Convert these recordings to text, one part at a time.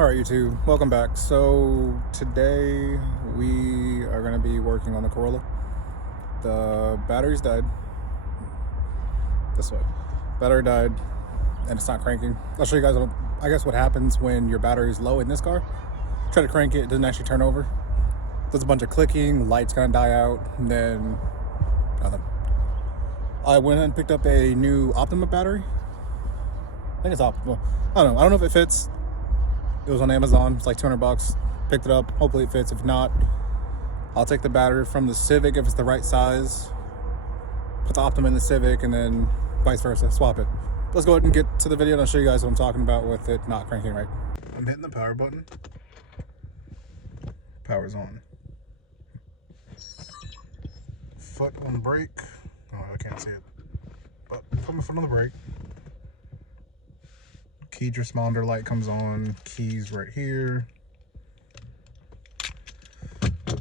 Alright YouTube, welcome back. So today we are going to be working on the Corolla. The battery's died. This way. Battery died and it's not cranking. I'll show you guys I guess what happens when your battery is low in this car. Try to crank it, it doesn't actually turn over. There's a bunch of clicking, lights kind of die out, and then nothing. I went and picked up a new Optima battery. I think it's Optima. I don't know if it fits. It was on Amazon. It's like 200 bucks. Picked it up. Hopefully it fits. If not, I'll take the battery from the Civic if it's the right size. Put the Optima in the Civic and then vice versa. Swap it. Let's go ahead and get to the video and I'll show you guys what I'm talking about with it not cranking right. I'm hitting the power button. Power's on. Foot on the brake. Oh, I can't see it. But put my foot on the brake. Key responder light comes on, keys right here.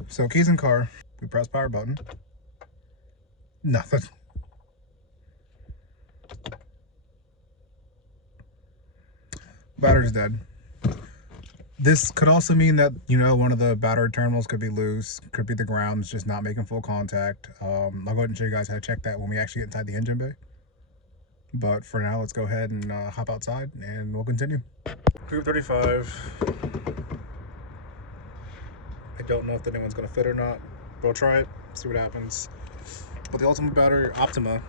So keys in car, we press power button. Nothing. Battery's dead. This could also mean that, one of the battery terminals could be loose, could be the ground's just not making full contact. I'll go ahead and show you guys how to check that when we actually get inside the engine bay. But for now, let's go ahead and hop outside and we'll continue. Group 35. I don't know if the new one's gonna fit or not, but I'll try it, see what happens. But the Optima,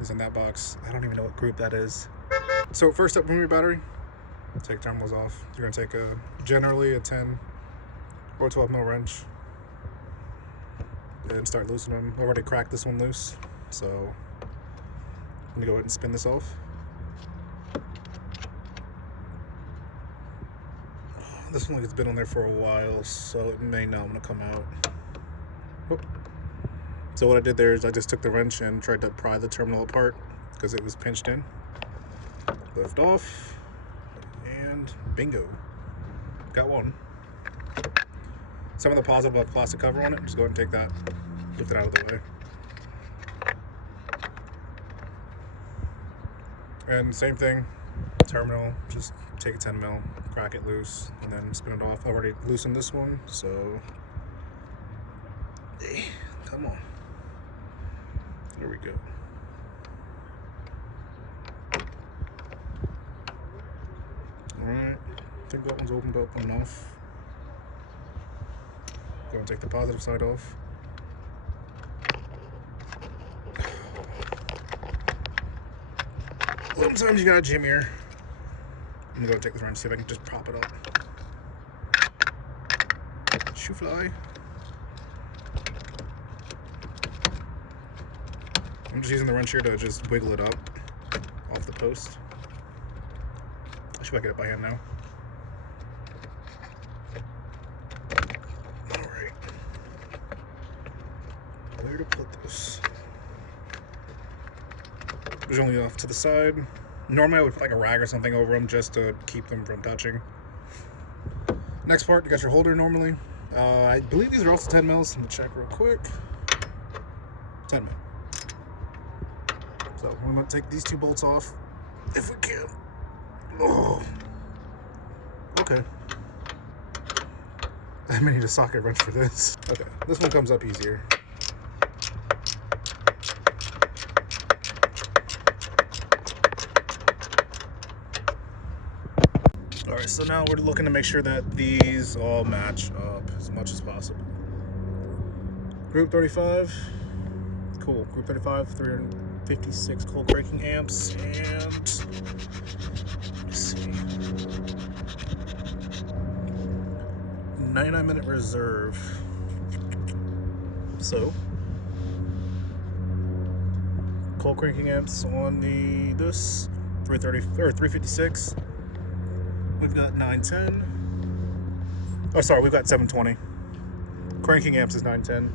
is in that box. I don't even know what group that is. So first up, remove your battery. Take terminals off. You're gonna take generally a 10 or 12 mil wrench and start loosening them. I've already cracked this one loose, so I'm gonna go ahead and spin this off. This one has been on there for a while, so it may not want to come out. Oh. So what I did there is I just took the wrench and tried to pry the terminal apart because it was pinched in. Lift off, and bingo, got one. Some of the positive have plastic cover on it. Just go ahead and take that, lift it out of the way. And same thing, terminal, just take a 10 mil, crack it loose, and then spin it off. I already loosened this one, so come on. There we go. Alright, I think that one's opened up enough. Go and take the positive side off. Sometimes you gotta jam here. I'm gonna go take this wrench, see if I can just prop it up. Shoe fly. I'm just using the wrench here to just wiggle it up off the post. I should back it up by hand now. Alright. Where to put this? There's only off to the side. Normally I would put like a rag or something over them just to keep them from touching. Next part, you got your holder normally. I believe these are also 10 mils. Let me check real quick. 10 mil. So I'm gonna take these two bolts off if we can. Oh. Okay. I may need a socket wrench for this. Okay, this one comes up easier. Alright, so now we're looking to make sure that these all match up as much as possible. Group 35. Cool. Group 35, 356 cold cranking amps, and let's see. 99-minute reserve. So cold cranking amps on this 330 or 356. We've got 910. Oh, sorry, we've got 720. Cranking amps is 910.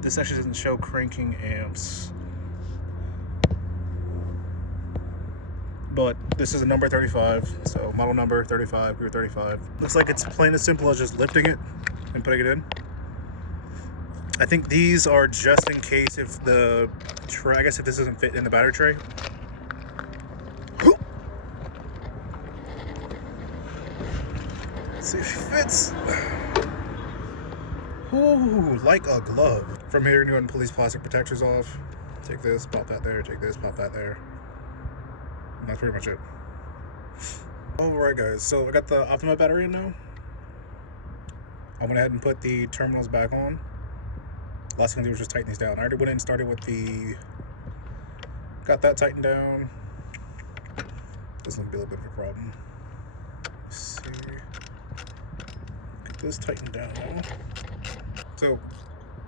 This actually doesn't show cranking amps. But this is a number 35, so model number 35, group 35. Looks like it's plain as simple as just lifting it and putting it in. I think these are just in case if the tray, I guess if this doesn't fit in the battery tray. see if she fits. Ooh, like a glove. From here, you're going to pull these plastic protectors off. Take this, pop that there, take this, pop that there. And that's pretty much it. Alright guys, so I got the Optima battery in now. I went ahead and put the terminals back on. Last thing I did was just tighten these down. I already went in and started with the... Got that tightened down. This is going to be a little bit of a problem. Let's see. Get this tightened down. So,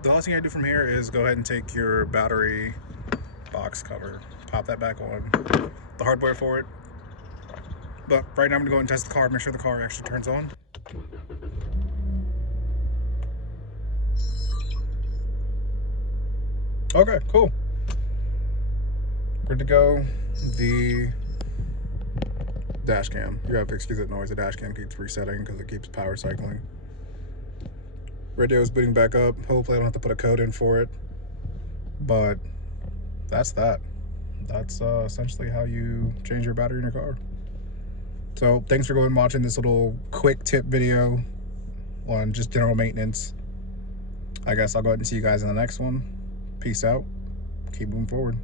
the last thing I do from here is go ahead and take your battery box cover, pop that back on, the hardware for it. But right now I'm gonna go and test the car, make sure the car actually turns on. Okay, cool. Good to go. The dash cam. You have to excuse that noise. The dash cam keeps resetting because it keeps power cycling. Radio is booting back up. Hopefully I don't have to put a code in for it. But that's that. That's essentially how you change your battery in your car. So thanks for going and watching this little quick tip video on just general maintenance. I guess I'll go ahead and see you guys in the next one. Peace out. Keep moving forward.